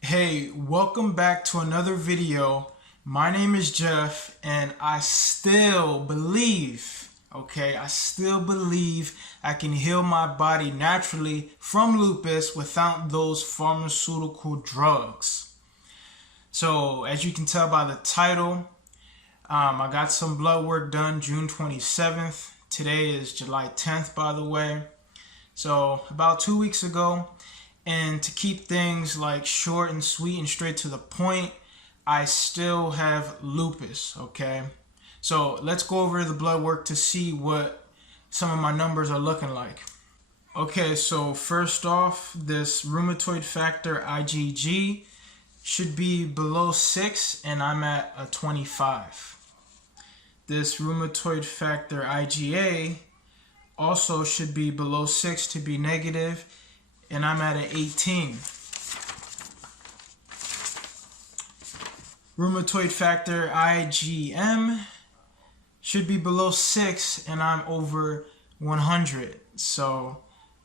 Hey, welcome back to another video. My name is Jeff and I still believe, I can heal my body naturally from lupus without those pharmaceutical drugs. So as you can tell by the title, I got some blood work done June 27th. Today is July 10th, by the way. So about 2 weeks ago, and to keep things like short and sweet and straight to the point, I still have lupus, okay? So let's go over the blood work to see what some of my numbers are looking like. Okay, so first off, this rheumatoid factor IgG should be below 6 and I'm at a 25. This rheumatoid factor IgA also should be below 6 to be negative, and I'm at an 18. Rheumatoid factor IgM should be below 6 and I'm over 100. So,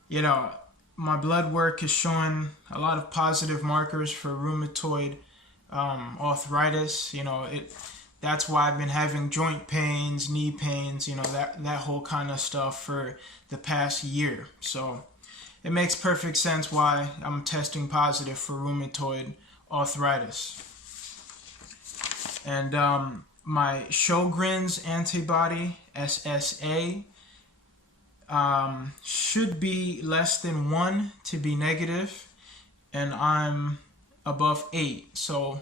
my blood work is showing a lot of positive markers for rheumatoid arthritis. That's why I've been having joint pains, knee pains, that whole kind of stuff for the past year. So it makes perfect sense why I'm testing positive for rheumatoid arthritis. And my Sjogren's antibody, SSA, should be less than 1 to be negative, and I'm above 8. So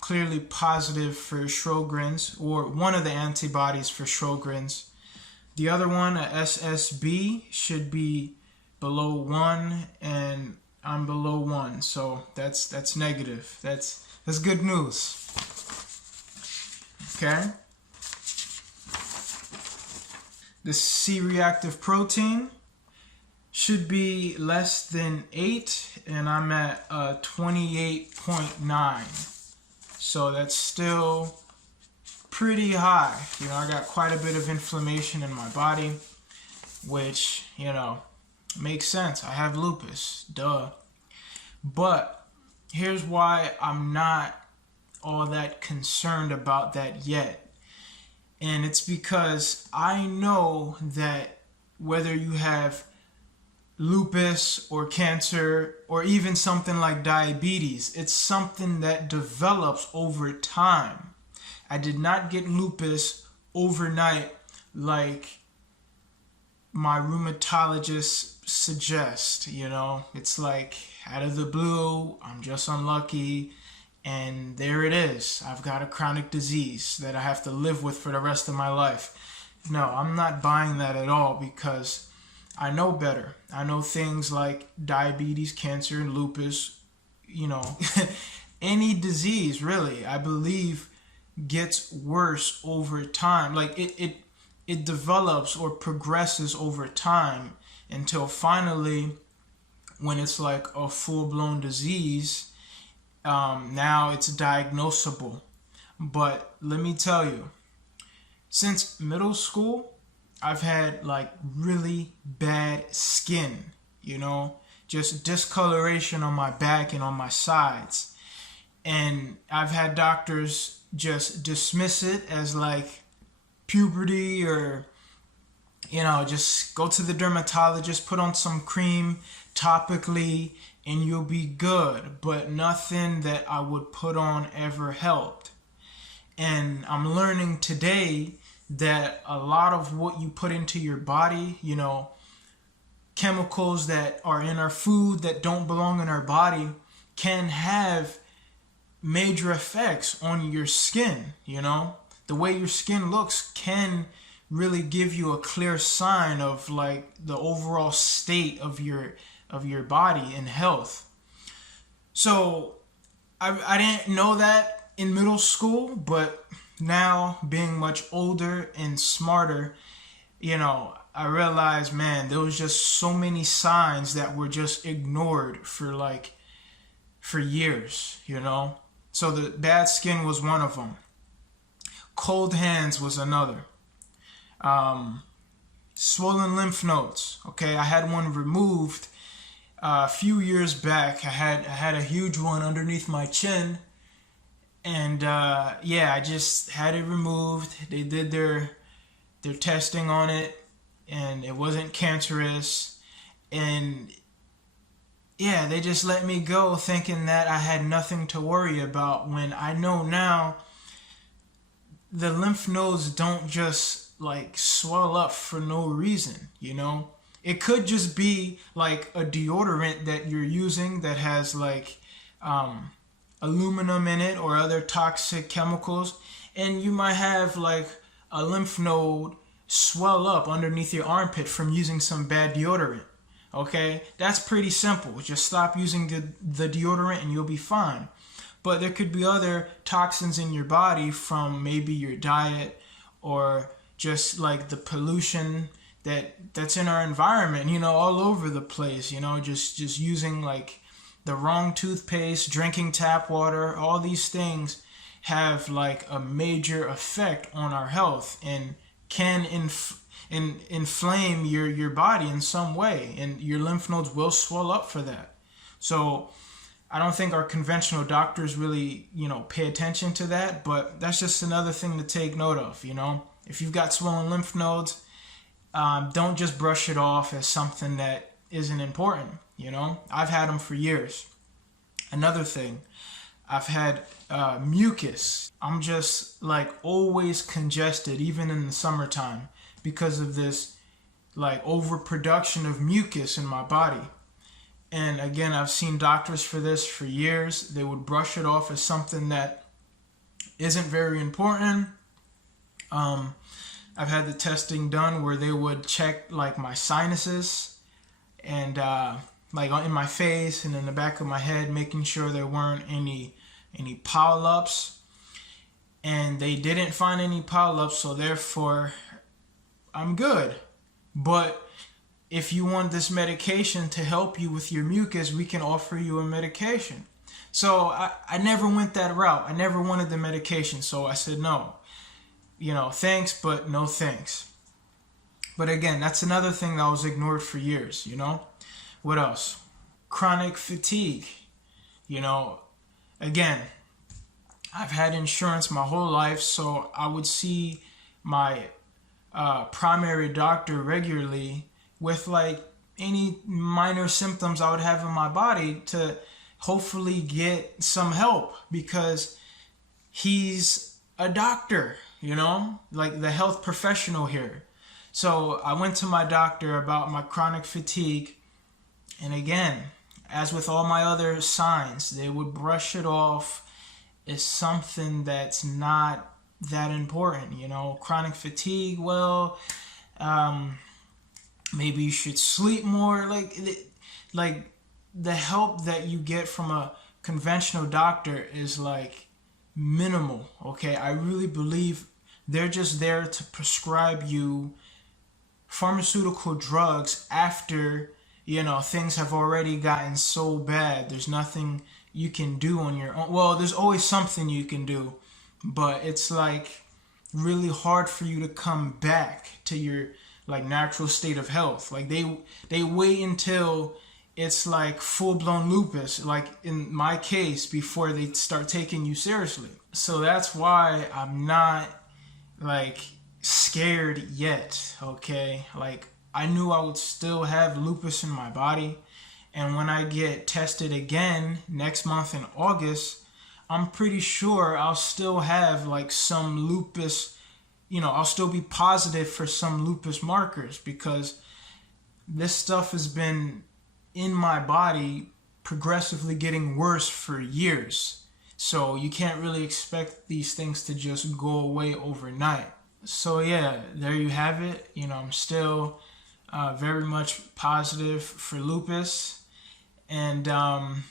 clearly positive for Sjogren's, or one of the antibodies for Sjogren's. The other one, a SSB, should be below 1, and I'm below 1, so that's negative. That's good news. Okay. The C-reactive protein should be less than 8, and I'm at 28.9. So that's still pretty high. I got quite a bit of inflammation in my body, which, makes sense. I have lupus, duh. But here's why I'm not all that concerned about that yet. And it's because I know that whether you have lupus or cancer or even something like diabetes, it's something that develops over time. I did not get lupus overnight like my rheumatologist suggest. It's like out of the blue, I'm just unlucky, and there it is. I've got a chronic disease that I have to live with for the rest of my life. No, I'm not buying that at all, because I know better. I know things like diabetes, cancer, and lupus, any disease really, I believe, gets worse over time. Like it develops or progresses over time until finally, when it's like a full-blown disease, now it's diagnosable. But let me tell you, since middle school, I've had like really bad skin, just discoloration on my back and on my sides. And I've had doctors just dismiss it as like puberty, or just go to the dermatologist, put on some cream topically, and you'll be good. But nothing that I would put on ever helped. And I'm learning today that a lot of what you put into your body, chemicals that are in our food that don't belong in our body, can have major effects on your skin. The way your skin looks can really give you a clear sign of like the overall state of your body and health. So I didn't know that in middle school, but now, being much older and smarter, I realized, man, there was just so many signs that were just ignored for years. So the bad skin was one of them. Cold hands was another. Swollen lymph nodes. Okay, I had one removed a few years back. I had a huge one underneath my chin, and yeah, I just had it removed. They did their testing on it, and it wasn't cancerous. And yeah, they just let me go, thinking that I had nothing to worry about. When I know now, the lymph nodes don't just like swell up for no reason, you know? It could just be like a deodorant that you're using that has like aluminum in it or other toxic chemicals, and you might have like a lymph node swell up underneath your armpit from using some bad deodorant. Okay, that's pretty simple. Just stop using the deodorant and you'll be fine. But there could be other toxins in your body from maybe your diet or just like the pollution that's in our environment, you know, all over the place, you know, just using like the wrong toothpaste, drinking tap water, all these things have like a major effect on our health and can inflame your body in some way, and your lymph nodes will swell up for that. So I don't think our conventional doctors really, you know, pay attention to that, but that's just another thing to take note of, you know. If you've got swollen lymph nodes, don't just brush it off as something that isn't important, you know. I've had them for years. Another thing, I've had mucus. I'm just like always congested, even in the summertime, because of this like overproduction of mucus in my body. And again, I've seen doctors for this for years. They would brush it off as something that isn't very important. I've had the testing done where they would check like my sinuses and like in my face and in the back of my head, making sure there weren't any polyps. And they didn't find any polyps, so therefore I'm good. But if you want this medication to help you with your mucus, we can offer you a medication. So I never went that route. I never wanted the medication, so I said no. You know, thanks, but no thanks. But again, that's another thing that was ignored for years, you know? What else? Chronic fatigue. You know, again, I've had insurance my whole life, so I would see my primary doctor regularly with like any minor symptoms I would have in my body to hopefully get some help, because he's a doctor, you know, like the health professional here. So I went to my doctor about my chronic fatigue, and again, as with all my other signs, they would brush it off as something that's not that important, you know. Chronic fatigue, well, maybe you should sleep more. Like the help that you get from a conventional doctor is like minimal, okay? I really believe they're just there to prescribe you pharmaceutical drugs after, you know, things have already gotten so bad. There's nothing you can do on your own. Well, there's always something you can do, but it's like really hard for you to come back to your like natural state of health. Like they wait until it's like full-blown lupus, like in my case, before they start taking you seriously. So that's why I'm not like scared yet, okay? Like I knew I would still have lupus in my body, and when I get tested again next month in August, I'm pretty sure I'll still have like some lupus, you know, I'll still be positive for some lupus markers, because this stuff has been in my body progressively getting worse for years. So you can't really expect these things to just go away overnight. So yeah, there you have it. You know, I'm still very much positive for lupus. And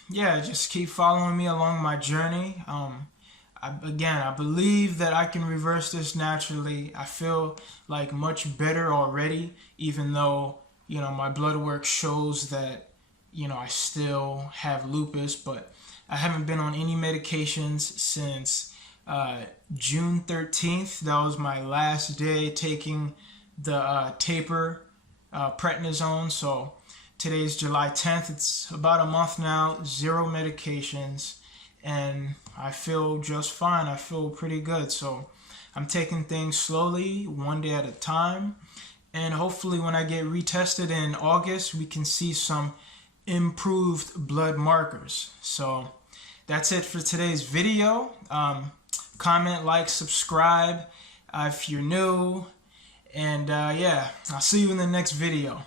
yeah, just keep following me along my journey. I believe that I can reverse this naturally. I feel like much better already, even though, you know, my blood work shows that, you know, I still have lupus, but I haven't been on any medications since June 13th. That was my last day taking the taper prednisone. So Today's July 10th. It's about a month now, 0 medications, and I feel just fine. I feel pretty good. So I'm taking things slowly, one day at a time. And hopefully when I get retested in August, we can see some improved blood markers. So that's it for today's video. Comment, like, subscribe if you're new. And yeah, I'll see you in the next video.